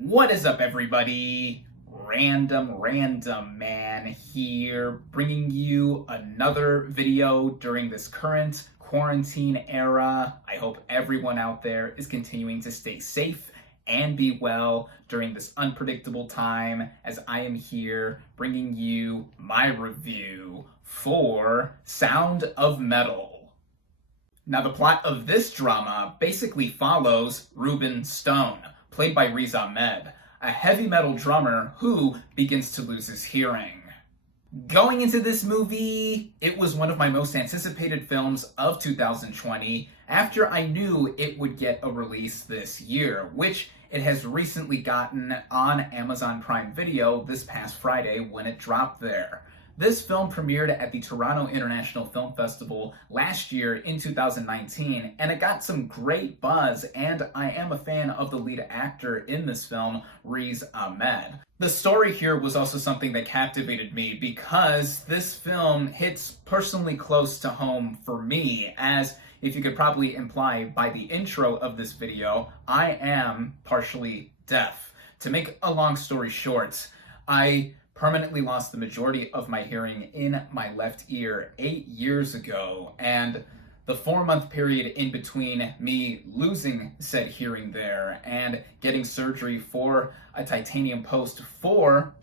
What is up, everybody? RandomRandomMan here, bringing you another video during this current quarantine era. I hope everyone out there is continuing to stay safe and be well during this unpredictable time, as I am here bringing you my review for Sound of Metal. Now, the plot of this drama basically follows Ruben Stone, played by Riz Ahmed, a heavy metal drummer who begins to lose his hearing. Going into this movie, it was one of my most anticipated films of 2020 after I knew it would get a release this year, which it has recently gotten on Amazon Prime Video this past Friday when it dropped there. This film premiered at the Toronto International Film Festival last year in 2019, and it got some great buzz, and I am a fan of the lead actor in this film, Riz Ahmed. The story here was also something that captivated me because this film hits personally close to home for me, as if you could probably imply by the intro of this video, I am partially deaf. To make a long story short, I permanently lost the majority of my hearing in my left ear 8 years ago, and the 4-month period in between me losing said hearing there and getting surgery for a titanium post for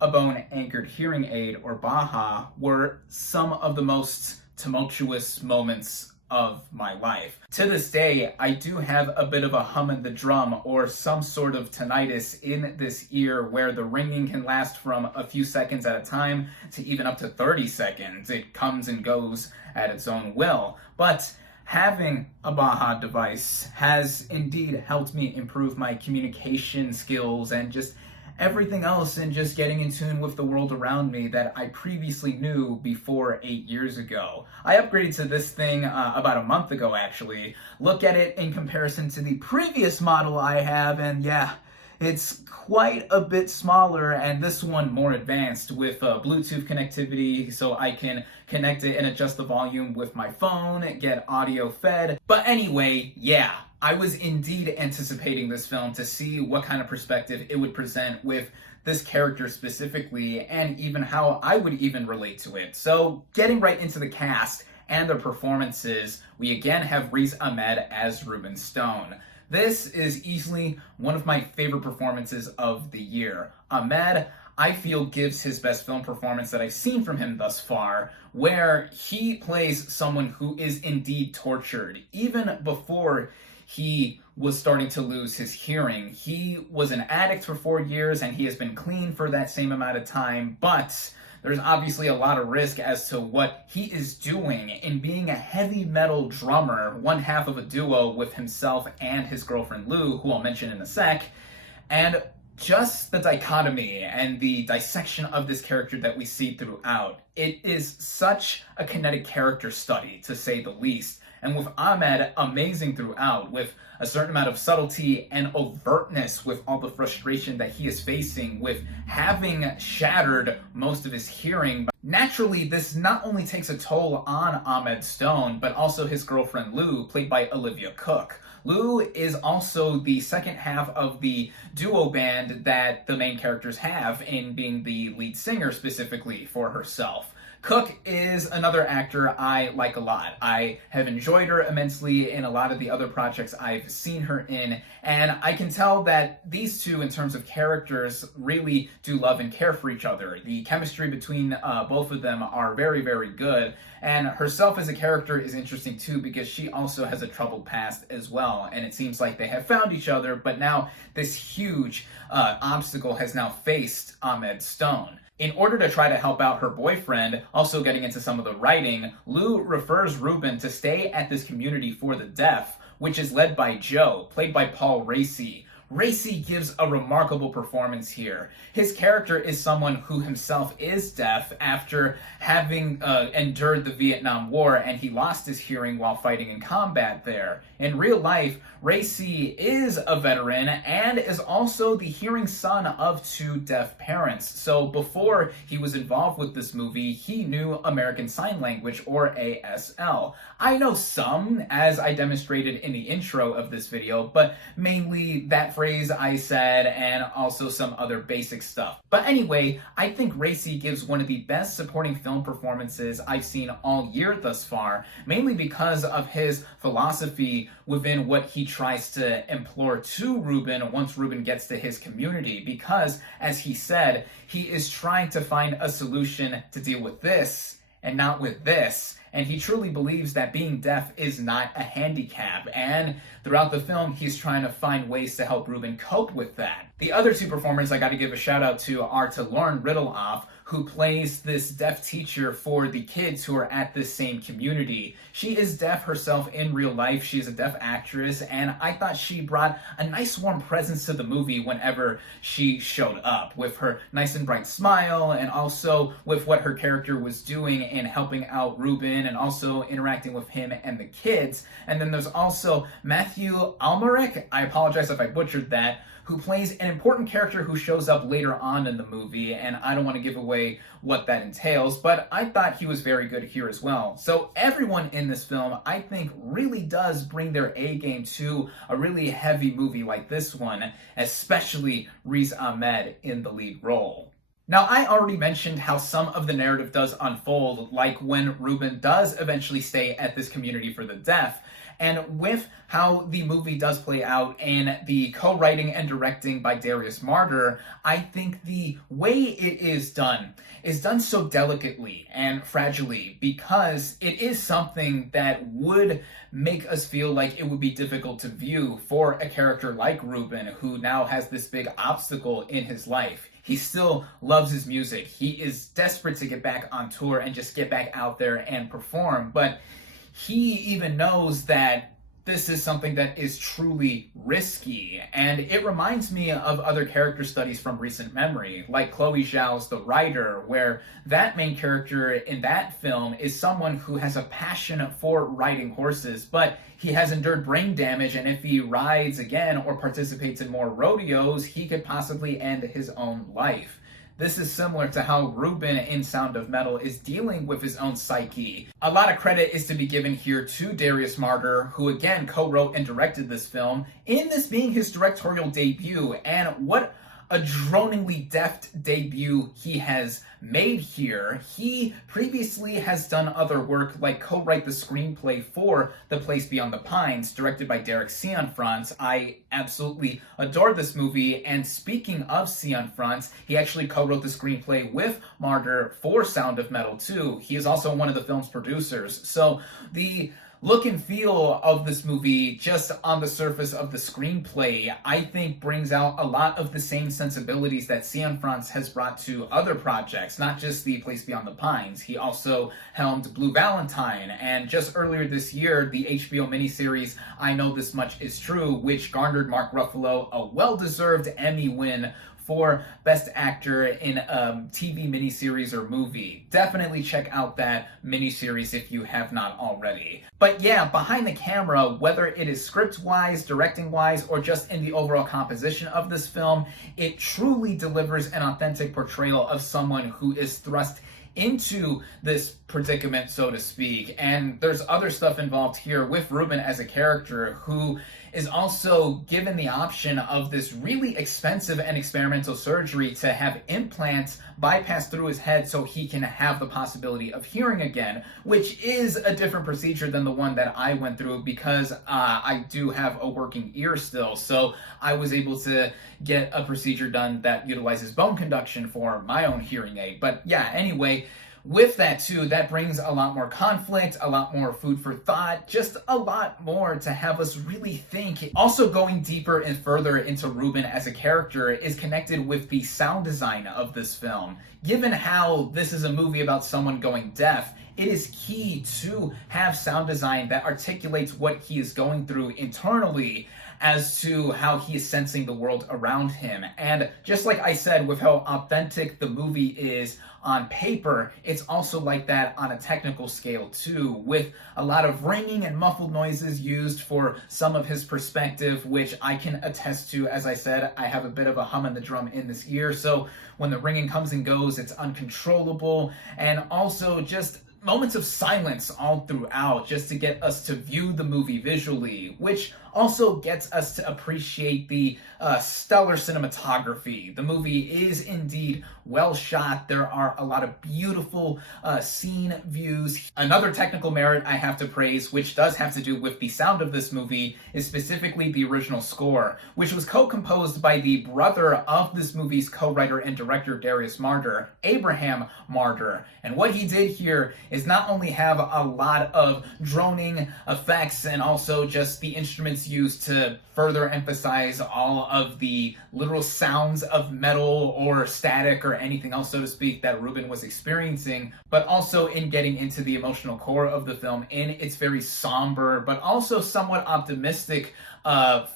a bone-anchored hearing aid, or BAHA, were some of the most tumultuous moments of my life. To this day, I do have a bit of a hum in the drum or some sort of tinnitus in this ear where the ringing can last from a few seconds at a time to even up to 30 seconds. It comes and goes at its own will. But having a BAHA device has indeed helped me improve my communication skills and just everything else, and just getting in tune with the world around me that I previously knew before 8 years ago. I upgraded to this thing about a month ago, actually. Look at it in comparison to the previous model I have, and yeah, it's quite a bit smaller, and this one more advanced with Bluetooth connectivity, so I can connect it and adjust the volume with my phone, get audio fed. But anyway, yeah, I was indeed anticipating this film to see what kind of perspective it would present with this character specifically, and even how I would even relate to it. So, getting right into the cast and their performances, we again have Riz Ahmed as Ruben Stone. This is easily one of my favorite performances of the year. Ahmed, I feel, gives his best film performance that I've seen from him thus far, where he plays someone who is indeed tortured. Even before he was starting to lose his hearing, he was an addict for 4 years, and he has been clean for that same amount of time, but there's obviously a lot of risk as to what he is doing in being a heavy metal drummer, one half of a duo with himself and his girlfriend Lou, who I'll mention in a sec. And just the dichotomy and the dissection of this character that we see throughout. It is such a kinetic character study, to say the least. And with Ahmed amazing throughout, with a certain amount of subtlety and overtness with all the frustration that he is facing with having shattered most of his hearing. Naturally, this not only takes a toll on Ahmed Stone, but also his girlfriend Lou, played by Olivia Cook. Lou is also the second half of the duo band that the main characters have, in being the lead singer specifically for herself. Cook is another actor I like a lot. I have enjoyed her immensely in a lot of the other projects I've seen her in, and I can tell that these two, in terms of characters, really do love and care for each other. The chemistry between both of them are very, very good, and herself as a character is interesting too, because she also has a troubled past as well, and it seems like they have found each other, but now this huge obstacle has now faced Ahmed Stone. In order to try to help out her boyfriend, also getting into some of the writing, Lou refers Ruben to stay at this community for the deaf, which is led by Joe, played by Paul Raci. Raci gives a remarkable performance here. His character is someone who himself is deaf after having endured the Vietnam War, and he lost his hearing while fighting in combat there. In real life, Raci is a veteran and is also the hearing son of 2 deaf parents. So before he was involved with this movie, he knew American Sign Language, or ASL. I know some, as I demonstrated in the intro of this video, but mainly that phrase I said, and also some other basic stuff. But anyway, I think Racy gives one of the best supporting film performances I've seen all year thus far, mainly because of his philosophy within what he tries to implore to Ruben once Ruben gets to his community. Because, as he said, he is trying to find a solution to deal with this and not with this. And he truly believes that being deaf is not a handicap. And throughout the film, he's trying to find ways to help Ruben cope with that. The other two performers I got to give a shout out to are to Lauren Ridloff, who plays this deaf teacher for the kids who are at this same community. She is deaf herself in real life. She is a deaf actress, and I thought she brought a nice warm presence to the movie whenever she showed up, with her nice and bright smile, and also with what her character was doing in helping out Ruben and also interacting with him and the kids. And then there's also Matthew Almeric, I apologize if I butchered that, who plays an important character who shows up later on in the movie, and I don't want to give away what that entails, but I thought he was very good here as well. So everyone in this film, I think, really does bring their A game to a really heavy movie like this one, especially Riz Ahmed in the lead role. Now, I already mentioned how some of the narrative does unfold, like when Ruben does eventually stay at this community for the deaf. And with how the movie does play out in the co-writing and directing by Darius Marder, I think the way it is done so delicately and fragilely, because it is something that would make us feel like it would be difficult to view for a character like Ruben, who now has this big obstacle in his life. He still loves his music. He is desperate to get back on tour and just get back out there and perform, but he even knows that this is something that is truly risky. And it reminds me of other character studies from recent memory, like Chloe Zhao's The Rider, where that main character in that film is someone who has a passion for riding horses, but he has endured brain damage, and if he rides again or participates in more rodeos, he could possibly end his own life. This is similar to how Ruben in Sound of Metal is dealing with his own psyche. A lot of credit is to be given here to Darius Marder, who again co-wrote and directed this film, in this being his directorial debut, and what a droningly deft debut he has made here. He previously has done other work, like co-write the screenplay for The Place Beyond the Pines, directed by Derek Cianfrance. I absolutely adore this movie, and speaking of Cianfrance, he actually co-wrote the screenplay with Marder for Sound of Metal too. He is also one of the film's producers. So the look and feel of this movie, just on the surface of the screenplay, I think brings out a lot of the same sensibilities that Cianfrance has brought to other projects, not just The Place Beyond the Pines. He also helmed Blue Valentine, and just earlier this year, the HBO miniseries I Know This Much Is True, which garnered Mark Ruffalo a well-deserved Emmy win for Best Actor in a TV miniseries or movie. Definitely check out that miniseries if you have not already. But yeah, behind the camera, whether it is script-wise, directing-wise, or just in the overall composition of this film, it truly delivers an authentic portrayal of someone who is thrust into this predicament, so to speak. And there's other stuff involved here with Ruben as a character, who is also given the option of this really expensive and experimental surgery to have implants bypassed through his head so he can have the possibility of hearing again, which is a different procedure than the one that I went through, because I do have a working ear still. So I was able to get a procedure done that utilizes bone conduction for my own hearing aid. But yeah, anyway, with that too, that brings a lot more conflict, a lot more food for thought, just a lot more to have us really think. Also, going deeper and further into Ruben as a character is connected with the sound design of this film. Given how this is a movie about someone going deaf, it is key to have sound design that articulates what he is going through internally as to how he is sensing the world around him. And just like I said, with how authentic the movie is on paper, it's also like that on a technical scale too, with a lot of ringing and muffled noises used for some of his perspective, which I can attest to. As I said, I have a bit of a hum in the drum in this ear, so when the ringing comes and goes, it's uncontrollable. And also just moments of silence all throughout just to get us to view the movie visually, which also gets us to appreciate the stellar cinematography. The movie is indeed well shot. There are a lot of beautiful scene views. Another technical merit I have to praise, which does have to do with the sound of this movie, is specifically the original score, which was co-composed by the brother of this movie's co-writer and director Darius Marder, Abraham Marder. And what he did here is not only have a lot of droning effects and also just the instruments used to further emphasize all of the literal sounds of metal or static or anything else, so to speak, that Ruben was experiencing, but also in getting into the emotional core of the film in its very somber but also somewhat optimistic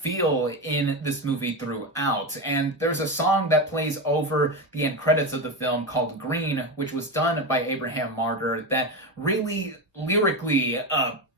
feel in this movie throughout. And there's a song that plays over the end credits of the film called Green, which was done by Abraham Marder, that really lyrically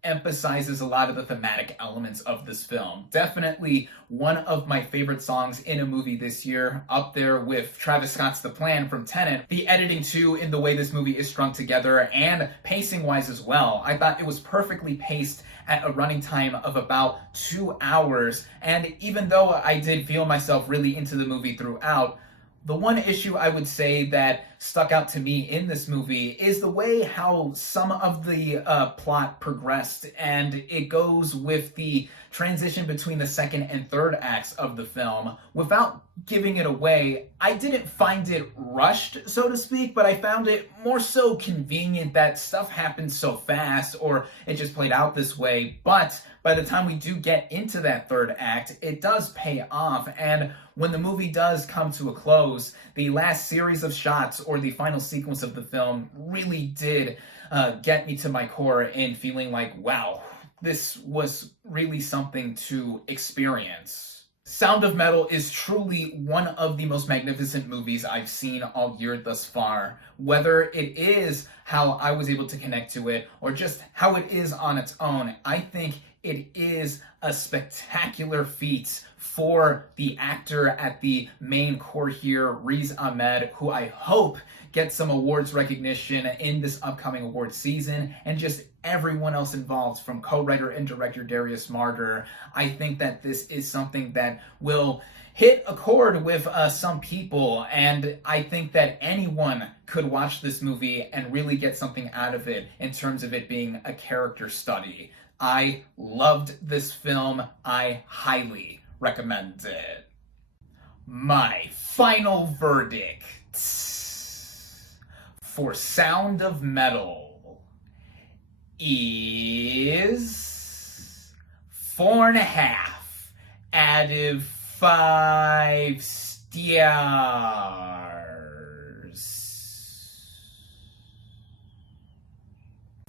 emphasizes a lot of the thematic elements of this film. Definitely one of my favorite songs in a movie this year, up there with Travis Scott's The Plan from Tenet. The editing too, in the way this movie is strung together, and pacing wise as well. I thought it was perfectly paced at a running time of about 2 hours, and even though I did feel myself really into the movie throughout, the one issue I would say that stuck out to me in this movie is the way how some of the plot progressed, and it goes with the transition between the second and third acts of the film. Without giving it away, I didn't find it rushed, so to speak, but I found it more so convenient that stuff happened so fast, or it just played out this way. But by the time we do get into that third act, it does pay off, and when the movie does come to a close, the last series of shots or the final sequence of the film really did get me to my core in feeling like, wow, this was really something to experience. Sound of Metal is truly one of the most magnificent movies I've seen all year thus far. Whether it is how I was able to connect to it or just how it is on its own, I think it is a spectacular feat for the actor at the main core here, Riz Ahmed, who I hope gets some awards recognition in this upcoming award season, and just everyone else involved, from co-writer and director Darius Marder. I think that this is something that will hit a chord with some people, and I think that anyone could watch this movie and really get something out of it in terms of it being a character study. I loved this film. I highly recommend it. My final verdict for Sound of Metal is 4.5 out of 5 stars.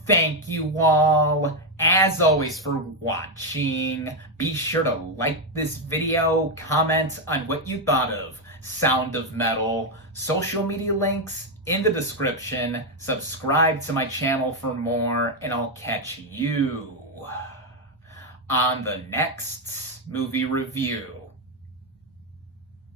Thank you all, as always, for watching. Be sure to like this video, comment on what you thought of Sound of Metal, social media links in the description, subscribe to my channel for more, and I'll catch you on the next movie review.